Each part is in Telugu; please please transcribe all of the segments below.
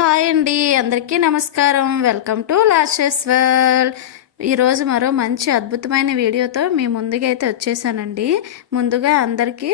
హాయ్ అండి అందరికీ నమస్కారం. Welcome to lashes world. ఈరోజు మరో మంచి అద్భుతమైన వీడియోతో మీ ముందుగా అయితే వచ్చేసానండి. ముందుగా అందరికీ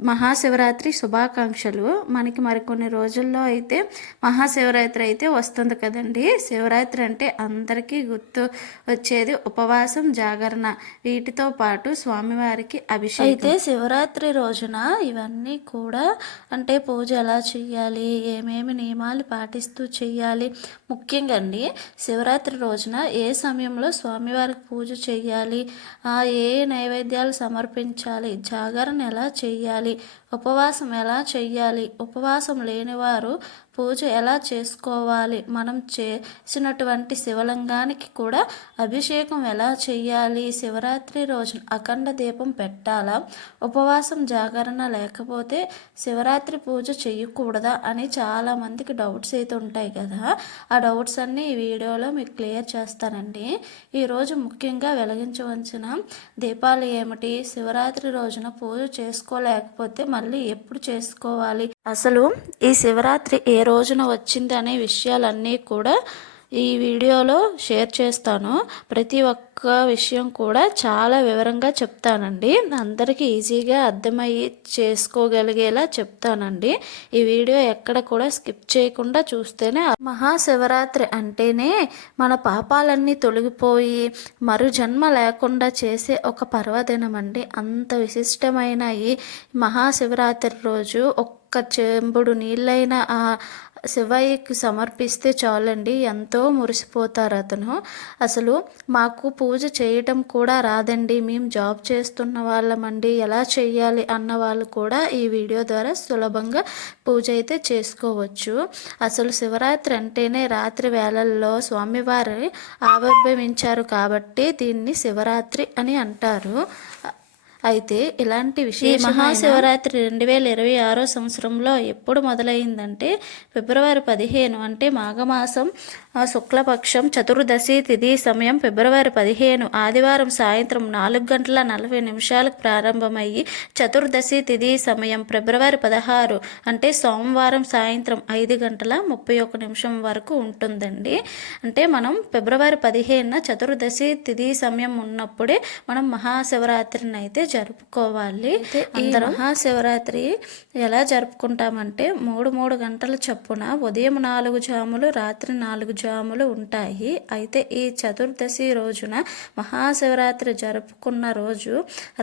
మహాశివరాత్రి శుభాకాంక్షలు. మనకి మరికొన్ని రోజుల్లో అయితే మహాశివరాత్రి అయితే వస్తుంది కదండి. శివరాత్రి అంటే అందరికీ గుర్తు వచ్చేది ఉపవాసం జాగరణ. వీటితో పాటు స్వామివారికి అభిషేకం. అయితే శివరాత్రి రోజున ఇవన్నీ కూడా అంటే పూజ ఎలా చేయాలి ఏమేమి నియమాలు పాటిస్తూ చేయాలి ముఖ్యంగా అండి శివరాత్రి రోజున ఏ సమయంలో స్వామివారికి పూజ చేయాలి ఆ ఏ నైవేద్యాలు సమర్పించాలి? జాగరణ ఎలా చేయాలి ಅಲ್ಲಿ ఉపవాసం ఎలా చెయ్యాలి? ఉపవాసం లేనివారు పూజ ఎలా చేసుకోవాలి? మనం చేసినటువంటి శివలింగానికి కూడా అభిషేకం ఎలా చేయాలి శివరాత్రి రోజున అఖండ దీపం పెట్టాలా? ఉపవాసం జాగరణ లేకపోతే శివరాత్రి పూజ చేయకూడదా అని చాలామందికి డౌట్స్ అయితే ఉంటాయి కదా. ఆ డౌట్స్ అన్నీ ఈ వీడియోలో మీకు క్లియర్ చేస్తానండి. ఈరోజు ముఖ్యంగా వెలిగించవలసిన దీపాలు ఏమిటి? శివరాత్రి రోజున పూజ చేసుకోలేకపోతే మళ్ళీ ఎప్పుడు చేసుకోవాలి? అసలు ఈ శివరాత్రి ఏ రోజున వచ్చింది అనే విషయాలన్నీ కూడా ఈ వీడియోలో షేర్ చేస్తాను. ప్రతి ఒక్క ఒక్క విషయం కూడా చాలా వివరంగా చెప్తానండి. అందరికీ ఈజీగా అర్థమయ్యి చేసుకోగలిగేలా చెప్తానండి. ఈ వీడియో ఎక్కడ కూడా స్కిప్ చేయకుండా చూస్తేనే మహాశివరాత్రి అంటేనే మన పాపాలన్నీ తొలగిపోయి మరు జన్మ లేకుండా చేసే ఒక పర్వదినం అండి అంత విశిష్టమైన ఈ మహాశివరాత్రి రోజు ఒక్క చెంబుడు నీళ్ళైన ఆ శివయ్యకి సమర్పిస్తే చాలండి. ఎంతో మురిసిపోతారు అతను. అసలు మాకు పూజ చేయటం కూడా రాదండి. మేము జాబ్ చేస్తున్న వాళ్ళమండి. ఎలా చేయాలి అన్న వాళ్ళు కూడా ఈ వీడియో ద్వారా సులభంగా పూజ అయితే చేసుకోవచ్చు. అసలు శివరాత్రి అంటేనే రాత్రి వేళల్లో స్వామివారి ఆవిర్భవించారు కాబట్టి దీన్ని శివరాత్రి అని అంటారు. అయితే ఇలాంటి విశేష మహాశివరాత్రి రెండు వేల ఇరవై ఆరో సంవత్సరంలో ఎప్పుడు మొదలైందంటే ఫిబ్రవరి పదిహేను అంటే మాఘమాసం శుక్లపక్షం చతుర్దశి తిథి సమయం ఫిబ్రవరి పదిహేను ఆదివారం సాయంత్రం నాలుగు గంటల నలభై నిమిషాలకు ప్రారంభమయ్యి చతుర్దశి తిథి సమయం ఫిబ్రవరి పదహారు అంటే సోమవారం సాయంత్రం ఐదు గంటల ముప్పై ఒక నిమిషం వరకు ఉంటుందండి. అంటే మనం ఫిబ్రవరి పదిహేనున చతుర్దశి తిథి సమయం ఉన్నప్పుడే మనం మహాశివరాత్రిని అయితే జరుపుకోవాలి. అందరం మహాశివరాత్రి ఎలా జరుపుకుంటామంటే మూడు మూడు గంటల చొప్పున ఉదయం నాలుగు జాములు రాత్రి నాలుగు జాములు ఉంటాయి. అయితే ఈ చతుర్దశి రోజున మహాశివరాత్రి జరుపుకున్న రోజు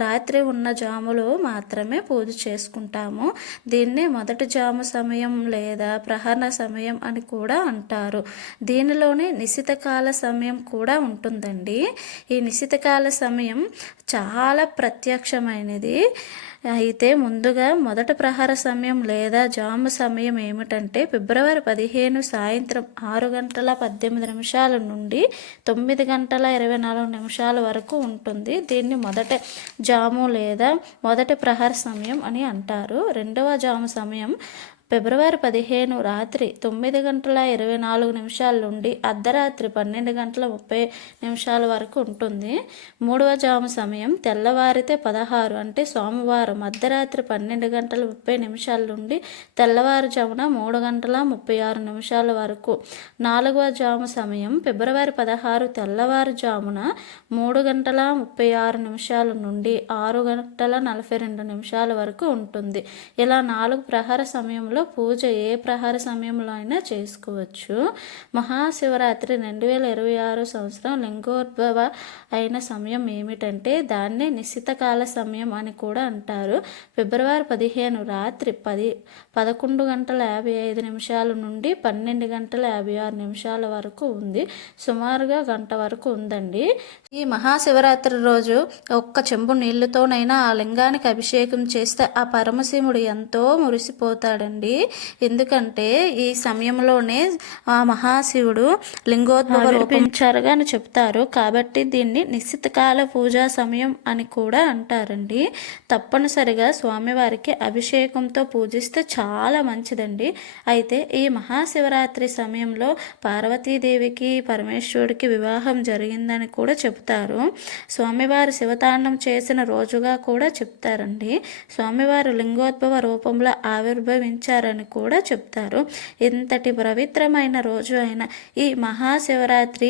రాత్రి ఉన్న జాములు మాత్రమే పూజ చేసుకుంటాము. దీన్ని మొదటి జాము సమయం లేదా ప్రహరణ సమయం అని కూడా అంటారు. దీనిలోనే నిశితకాల సమయం కూడా ఉంటుందండి. ఈ నిశితకాల సమయం చాలా ప్రత్యక్షమైనది అయితే ముందుగా మొదటి ప్రహార సమయం లేదా జాము సమయం ఏమిటంటే ఫిబ్రవరి పదిహేను సాయంత్రం ఆరు గంటల పద్దెనిమిది నిమిషాల నుండి తొమ్మిది గంటల ఇరవై నాలుగు నిమిషాల వరకు ఉంటుంది. దీన్ని మొదట జాము లేదా మొదటి ప్రహార సమయం అని అంటారు. రెండవ జాము సమయం ఫిబ్రవరి పదిహేను రాత్రి తొమ్మిది గంటల ఇరవై నాలుగు నిమిషాల నుండి అర్ధరాత్రి పన్నెండు గంటల ముప్పై నిమిషాల వరకు ఉంటుంది. మూడవ జాము సమయం తెల్లవారితే పదహారు అంటే సోమవారం అర్ధరాత్రి పన్నెండు గంటల ముప్పై నిమిషాల నుండి తెల్లవారుజామున మూడు గంటల ముప్పై ఆరు నిమిషాల వరకు. నాలుగవ జాము సమయం ఫిబ్రవరి పదహారు తెల్లవారుజామున మూడు గంటల ముప్పై ఆరు నిమిషాల నుండి ఆరు గంటల నలభై రెండు నిమిషాల వరకు ఉంటుంది. ఇలా నాలుగు ప్రహార సమయంలో సమయంలో పూజ ఏ ప్రహార సమయంలో అయినా చేసుకోవచ్చు. మహాశివరాత్రి రెండు వేల ఇరవై ఆరు సంవత్సరం లింగోద్భవ అయిన సమయం ఏమిటంటే దాన్నే నిశ్చితకాల సమయం అని కూడా అంటారు. ఫిబ్రవరి పదిహేను రాత్రి పది పదకొండు గంటల యాభై ఐదు నిమిషాల నుండి పన్నెండు గంటల యాభై ఆరు నిమిషాల వరకు ఉంది. సుమారుగా గంట వరకు ఉందండి. ఈ మహాశివరాత్రి రోజు ఒక్క చెంబు నీళ్ళతోనైనా ఆ లింగానికి అభిషేకం చేస్తే ఆ పరమశివుడు ఎంతో మురిసిపోతాడండి. ఉంటుంది ఎందుకంటే ఈ సమయంలోనే ఆ మహాశివుడు లింగోద్భవ రూపించారుగా అని చెప్తారు. కాబట్టి దీన్ని నిశ్చితకాల పూజా సమయం అని కూడా అంటారండి. తప్పనిసరిగా స్వామివారికి అభిషేకంతో పూజిస్తే చాలా మంచిదండి. అయితే ఈ మహాశివరాత్రి సమయంలో పార్వతీదేవికి పరమేశ్వరుడికి వివాహం జరిగిందని కూడా చెప్తారు. స్వామివారి శివతాండం చేసిన రోజుగా కూడా చెప్తారండి. స్వామివారు లింగోద్భవ రూపంలో ఆవిర్భవించారు. పూజించారని కూడా చెప్తారు. ఇంతటి పవిత్రమైన రోజు అయిన ఈ మహాశివరాత్రి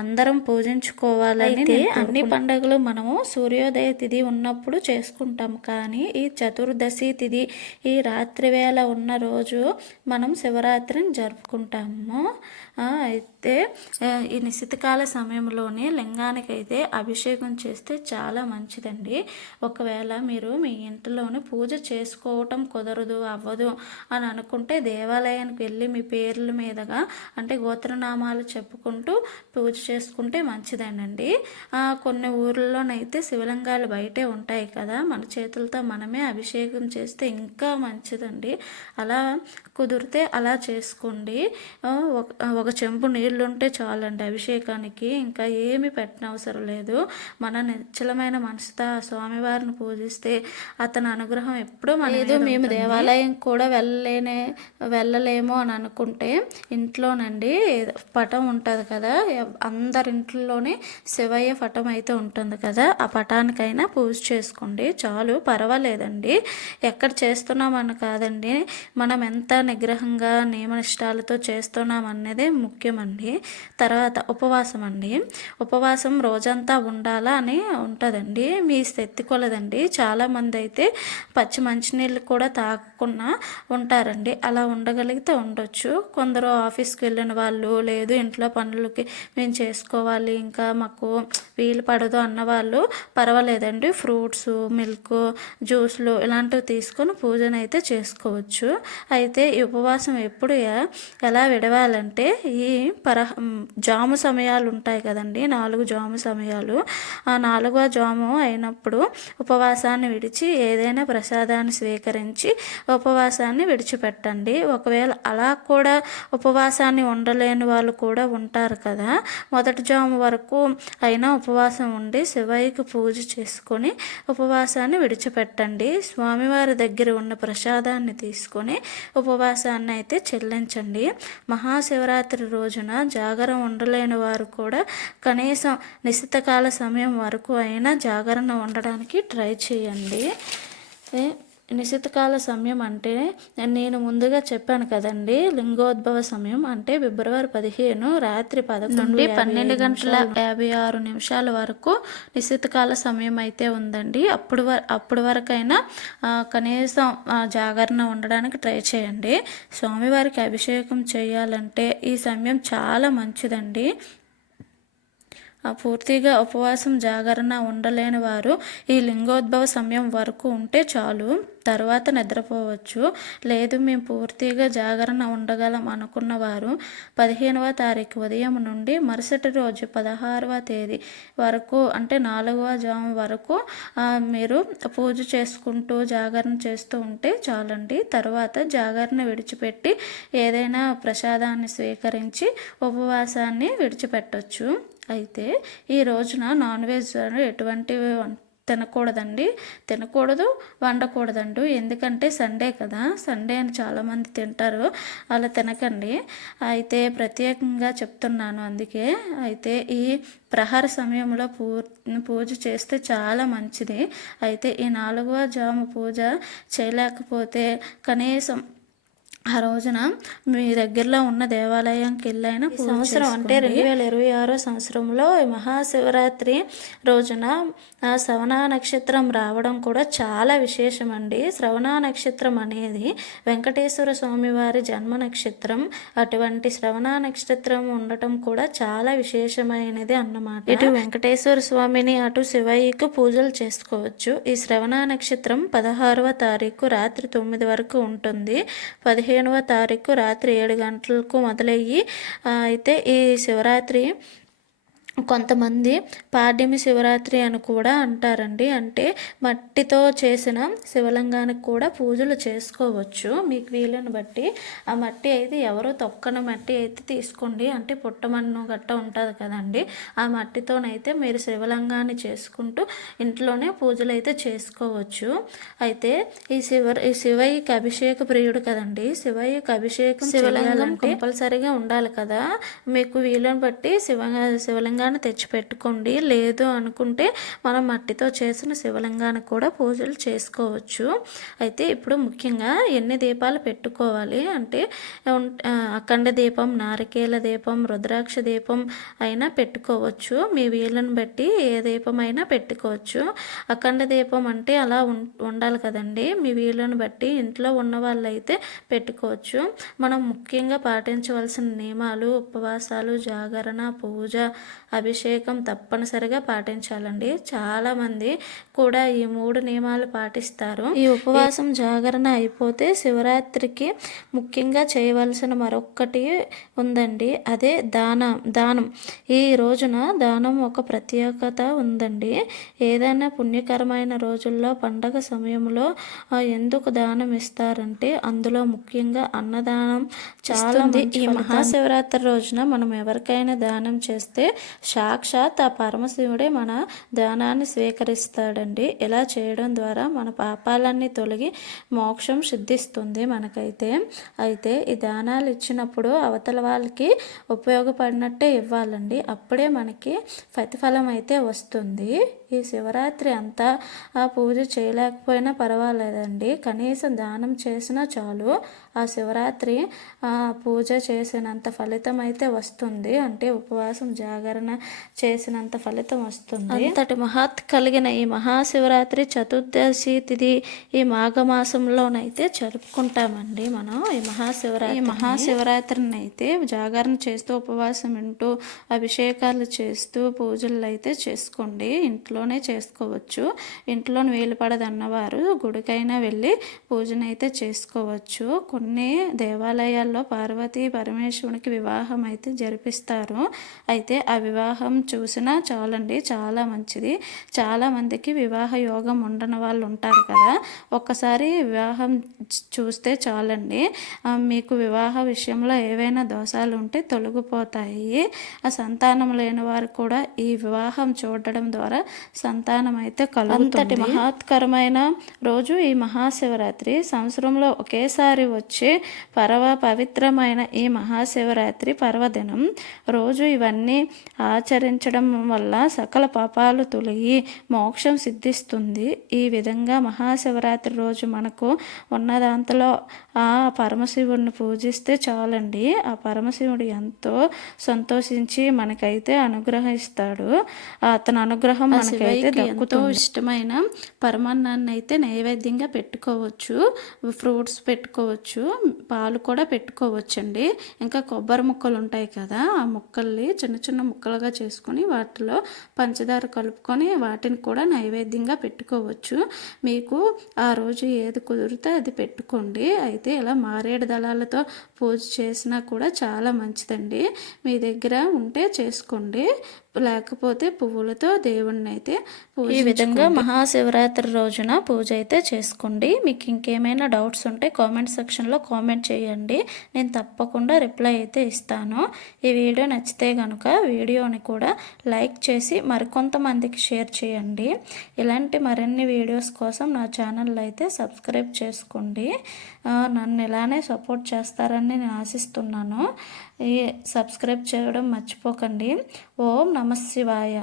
అందరం పూజించుకోవాలని అన్ని పండుగలు మనము సూర్యోదయ తిథి ఉన్నప్పుడు చేసుకుంటాం. కానీ ఈ చతుర్దశి తిథి ఈ రాత్రి వేళ ఉన్న రోజు మనం శివరాత్రిని జరుపుకుంటాము. అయితే ఈ నిశితకాల సమయంలోనే లింగానికి అయితే అభిషేకం చేస్తే చాలా మంచిదండి. ఒకవేళ మీరు మీ ఇంటిలోనే పూజ చేసుకోవటం కుదరదు అవ్వదు అని అనుకుంటే దేవాలయానికి వెళ్ళి మీ పేర్ల మీదుగా అంటే గోత్రనామాలు చెప్పుకుంటూ పూజ చేసుకుంటే మంచిదేనండి. కొన్ని ఊర్లలోనైతే శివలింగాలు బయటే ఉంటాయి కదా మన చేతులతో మనమే అభిషేకం చేస్తే ఇంకా మంచిదండి. అలా కుదిరితే అలా చేసుకోండి. ఒక చెంపు నీళ్ళు ఉంటే చాలండి అభిషేకానికి. ఇంకా ఏమి పెట్టనవసరం లేదు. మన నిశ్చలమైన మనసుతో స్వామివారిని పూజిస్తే అతని అనుగ్రహం ఎప్పుడూ లేదు మేము దేవాలయం కూడా వెళ్ళలేనే వెళ్ళలేము అని అనుకుంటే ఇంట్లోనండి పటం ఉంటుంది కదా అందరి ఇంట్లోనే శివయ్య పటం అయితే ఉంటుంది కదా ఆ పటానికైనా పూజ చేసుకోండి. చాలు పర్వాలేదండి. ఎక్కడ చేస్తున్నామని కాదండి. మనం ఎంత నిగ్రహంగా నియమనిష్టాలతో చేస్తున్నాం అనేది ముఖ్యమండి. తర్వాత ఉపవాసం అండి ఉపవాసం రోజంతా ఉండాలా అని ఉంటుందండి. మీ ఎత్తుకోలేదండి చాలామంది అయితే పచ్చి మంచినీళ్ళు కూడా తాగకుండా ఉంటారండి. అలా ఉండగలిగితే ఉండొచ్చు. కొందరు ఆఫీస్కి వెళ్ళిన వాళ్ళు లేదు ఇంట్లో పనులకి మేము చేసుకోవాలి ఇంకా మాకు వీలు పడదు అన్న వాళ్ళు పర్వాలేదండి. ఫ్రూట్స్ మిల్క్ జ్యూస్లు ఇలాంటివి తీసుకొని పూజను అయితే చేసుకోవచ్చు. అయితే ఈ ఉపవాసం ఎప్పుడు ఎలా విడవాలంటే ఈ పర జాము సమయాలు ఉంటాయి కదండి నాలుగు జాము సమయాలు. ఆ నాలుగవ జాము అయినప్పుడు ఉపవాసాన్ని విడిచి ఏదైనా ప్రసాదాన్ని స్వీకరించి ఉపవాసాన్ని విడిచిపెట్టండి. ఒకవేళ అలా కూడా ఉపవాసాన్ని ఉండలేని వాళ్ళు కూడా ఉంటారు కదా మొదటి జాము వరకు అయినా ఉపవాసం ఉండి శివయ్యకి పూజ చేసుకొని ఉపవాసాన్ని విడిచిపెట్టండి. స్వామివారి దగ్గర ఉన్న ప్రసాదాన్ని తీసుకొని ఉపవాసాన్ని అయితే చెల్లించండి. మహాశివరాత్రి రోజున జాగరం ఉండలేని వారు కూడా కనీసం నిశితకాల సమయం వరకు అయినా జాగరణ ఉండడానికి ట్రై చేయండి. నిశితకాల సమయం అంటే నేను ముందుగా చెప్పాను కదండి లింగోద్భవ సమయం అంటే ఫిబ్రవరి పదిహేను రాత్రి పదకొండు పన్నెండు గంటల యాభై ఆరు నిమిషాల వరకు నిశితకాల సమయం అయితే ఉందండి. అప్పుడు అప్పటి వరకైనా కనీసం జాగరణ ఉండడానికి ట్రై చేయండి. స్వామివారికి అభిషేకం చేయాలంటే ఈ సమయం చాలా మంచిదండి. పూర్తిగా ఉపవాసం జాగరణ ఉండలేని వారు ఈ లింగోద్భవ సమయం వరకు ఉంటే చాలు తర్వాత నిద్రపోవచ్చు. లేదు మేము పూర్తిగా జాగరణ ఉండగలం అనుకున్న వారు పదిహేనవ తారీఖు ఉదయం నుండి మరుసటి రోజు పదహారవ తేదీ వరకు అంటే నాలుగవ జాము వరకు మీరు పూజ చేసుకుంటూ జాగరణ చేస్తూ ఉంటే చాలండి. తర్వాత జాగరణ విడిచిపెట్టి ఏదైనా ప్రసాదాన్ని స్వీకరించి ఉపవాసాన్ని విడిచిపెట్టవచ్చు అయితే ఈ రోజున నాన్ వెజ్ ఎటువంటి తినకూడదండి. తినకూడదు వండకూడదండి. ఎందుకంటే సండే కదా. సండే అని చాలామంది తింటారు. అలా తినకండి. అయితే ప్రత్యేకంగా చెప్తున్నాను అందుకే. అయితే ఈ ప్రహార సమయంలో పూ పూజ చేస్తే చాలా మంచిది. అయితే ఈ నాలుగవ జాము పూజ చేయలేకపోతే కనీసం ఆ రోజున మీ దగ్గరలో ఉన్న దేవాలయంకి వెళ్ళైనా సంవత్సరం అంటే రెండు వేల ఇరవై ఆరో సంవత్సరంలో మహాశివరాత్రి రోజున శ్రవణ నక్షత్రం రావడం కూడా చాలా విశేషం అండి శ్రవణ నక్షత్రం అనేది వెంకటేశ్వర స్వామి వారి జన్మ నక్షత్రం. అటువంటి శ్రవణ నక్షత్రం ఉండటం కూడా చాలా విశేషమైనది అన్నమాట. ఇటు వెంకటేశ్వర స్వామిని అటు శివయ్యకు పూజలు చేసుకోవచ్చు. ఈ శ్రవణ నక్షత్రం పదహారవ తారీఖు రాత్రి తొమ్మిది వరకు ఉంటుంది. పదిహేను పదిహేనవ తారీఖు రాత్రి ఏడు గంటలకు మొదలయ్యి అయితే ఈ శివరాత్రి కొంతమంది పాడ్యమి శివరాత్రి అని కూడా అంటారండి. అంటే మట్టితో చేసిన శివలింగానికి కూడా పూజలు చేసుకోవచ్చు. మీకు వీలుని బట్టి ఆ మట్టి అయితే ఎవరో తొక్కన మట్టి అయితే తీసుకోండి. అంటే పుట్టమన్ను గట్ట ఉంటుంది కదండి. ఆ మట్టితోనైతే మీరు శివలింగాన్ని చేసుకుంటూ ఇంట్లోనే పూజలు అయితే చేసుకోవచ్చు. అయితే ఈ శివ ఈ శివయ్యకి అభిషేక ప్రియుడు కదండి. శివయ్యకి అభిషేకం శివలింగం కంపల్సరిగా ఉండాలి కదా. మీకు వీలుని బట్టి శివ శివలింగం శివలింగాన్ని తెచ్చిపెట్టుకోండి. లేదు అనుకుంటే మనం మట్టితో చేసిన శివలింగాన్ని కూడా పూజలు చేసుకోవచ్చు. అయితే ఇప్పుడు ముఖ్యంగా ఎన్ని దీపాలు పెట్టుకోవాలి అంటే అఖండ దీపం నారికేల దీపం రుద్రాక్ష దీపం అయినా పెట్టుకోవచ్చు. మీ వీళ్ళని బట్టి ఏ దీపం అయినా పెట్టుకోవచ్చు. అఖండ దీపం అంటే అలా ఉండాలి కదండి. మీ వీళ్ళని బట్టి ఇంట్లో ఉన్న వాళ్ళైతే పెట్టుకోవచ్చు. మనం ముఖ్యంగా పాటించవలసిన నియమాలు ఉపవాసాలు జాగరణ పూజ అభిషేకం తప్పనిసరిగా పాటించాలండి. చాలామంది కూడా ఈ మూడు నియమాలు పాటిస్తారు. ఈ ఉపవాసం జాగరణ అయిపోతే శివరాత్రికి ముఖ్యంగా చేయవలసిన మరొక్కటి ఉందండి. అదే దాన దానం. ఈ రోజున దానం ఒక ప్రత్యేకత ఉందండి. ఏదైనా పుణ్యకరమైన రోజుల్లో పండగ సమయంలో ఎందుకు దానం ఇస్తారంటే అందులో ముఖ్యంగా అన్నదానం చాలా ఈ మహాశివరాత్రి రోజున మనం ఎవరికైనా దానం చేస్తే సాక్షాత్ ఆ పరమశివుడే మన దానాన్ని స్వీకరిస్తాడండి. ఇలా చేయడం ద్వారా మన పాపాలన్నీ తొలగి మోక్షం సిద్ధిస్తుంది మనకైతే. అయితే ఈ దానాలు ఇచ్చినప్పుడు అవతల వాళ్ళకి ఉపయోగపడినట్టే ఇవ్వాలండి. అప్పుడే మనకి ప్రతిఫలం అయితే వస్తుంది. ఈ శివరాత్రి అంతా ఆ పూజ చేయలేకపోయినా పర్వాలేదండి. కనీసం దానం చేసినా చాలు ఆ శివరాత్రి ఆ పూజ చేసినంత ఫలితం అయితే వస్తుంది. అంటే ఉపవాసం జాగరణ చేసినంత ఫలితం వస్తుంది. అంతటి మహత్ కలిగిన ఈ మహాశివరాత్రి చతుర్దశి తిథి ఈ మాఘమాసంలోనైతే జరుపుకుంటామండి మనం ఈ మహాశివరాత్రి ఈ మహాశివరాత్రిని అయితే జాగరణ చేస్తూ ఉపవాసం వింటూ అభిషేకాలు చేస్తూ పూజలు అయితే చేసుకోండి. ఇంట్లో ఇంట్లోనే చేసుకోవచ్చు. ఇంట్లో వీలు పడదన్నవారు గుడికైనా వెళ్ళి పూజనైతే చేసుకోవచ్చు. కొన్ని దేవాలయాల్లో పార్వతీ పరమేశ్వరునికి వివాహం అయితే జరిపిస్తారు. అయితే ఆ వివాహం చూసినా చాలండి చాలా మంచిది. చాలామందికి వివాహ యోగం ఉండని వాళ్ళు ఉంటారు కదా. ఒక్కసారి వివాహం చూస్తే చాలండి. మీకు వివాహ విషయంలో ఏవైనా దోషాలు ఉంటే తొలగిపోతాయి. ఆ సంతానం లేని వారు కూడా ఈ వివాహం చూడడం ద్వారా సంతానం అయితే కలుగుతుంది. మహత్కరమైన రోజు ఈ మహాశివరాత్రి. సంవత్సరంలో ఒకేసారి వచ్చే పరవ పవిత్రమైన ఈ మహాశివరాత్రి పర్వదినం. రోజు ఇవన్నీ ఆచరించడం వల్ల సకల పాపాలు తొలగి మోక్షం సిద్ధిస్తుంది. ఈ విధంగా మహాశివరాత్రి రోజు మనకు ఉన్న దాంట్లో ఆ పరమశివుడిని పూజిస్తే చాలండి. ఆ పరమశివుడు ఎంతో సంతోషించి మనకైతే అనుగ్రహిస్తాడు. అతని అనుగ్రహం మనకైతే ఎంతో ఇష్టమైన పరమాన్నాన్ని అయితే నైవేద్యంగా పెట్టుకోవచ్చు. ఫ్రూట్స్ పెట్టుకోవచ్చు. పాలు కూడా పెట్టుకోవచ్చండి. ఇంకా కొబ్బరి ముక్కలు ఉంటాయి కదా ఆ ముక్కల్ని చిన్న చిన్న ముక్కలుగా చేసుకొని వాటిలో పంచదార కలుపుకొని వాటిని కూడా నైవేద్యంగా పెట్టుకోవచ్చు. మీకు ఆ రోజు ఏది కుదిరితే అది పెట్టుకోండి. అయితే ఇలా మారేడు దళాలతో పూజ చేసినా కూడా చాలా మంచిదండి. మీ దగ్గర ఉంటే చేసుకోండి. లేకపోతే పువ్వులతో దేవుణ్ణి అయితే ఈ విధంగా మహాశివరాత్రి రోజున పూజ అయితే చేసుకోండి. మీకు ఇంకేమైనా డౌట్స్ ఉంటే కామెంట్ సెక్షన్లో కామెంట్ చేయండి. నేను తప్పకుండా రిప్లై అయితే ఇస్తాను. ఈ వీడియో నచ్చితే కనుక వీడియోని కూడా లైక్ చేసి మరికొంతమందికి షేర్ చేయండి. ఇలాంటి మరిన్ని వీడియోస్ కోసం నా ఛానల్ అయితే సబ్స్క్రైబ్ చేసుకోండి. నన్ను ఇలానే సపోర్ట్ చేస్తారని నేను ఆశిస్తున్నాను. సబ్స్క్రైబ్ చేయడం మర్చిపోకండి. ఓం నమ శివాయ.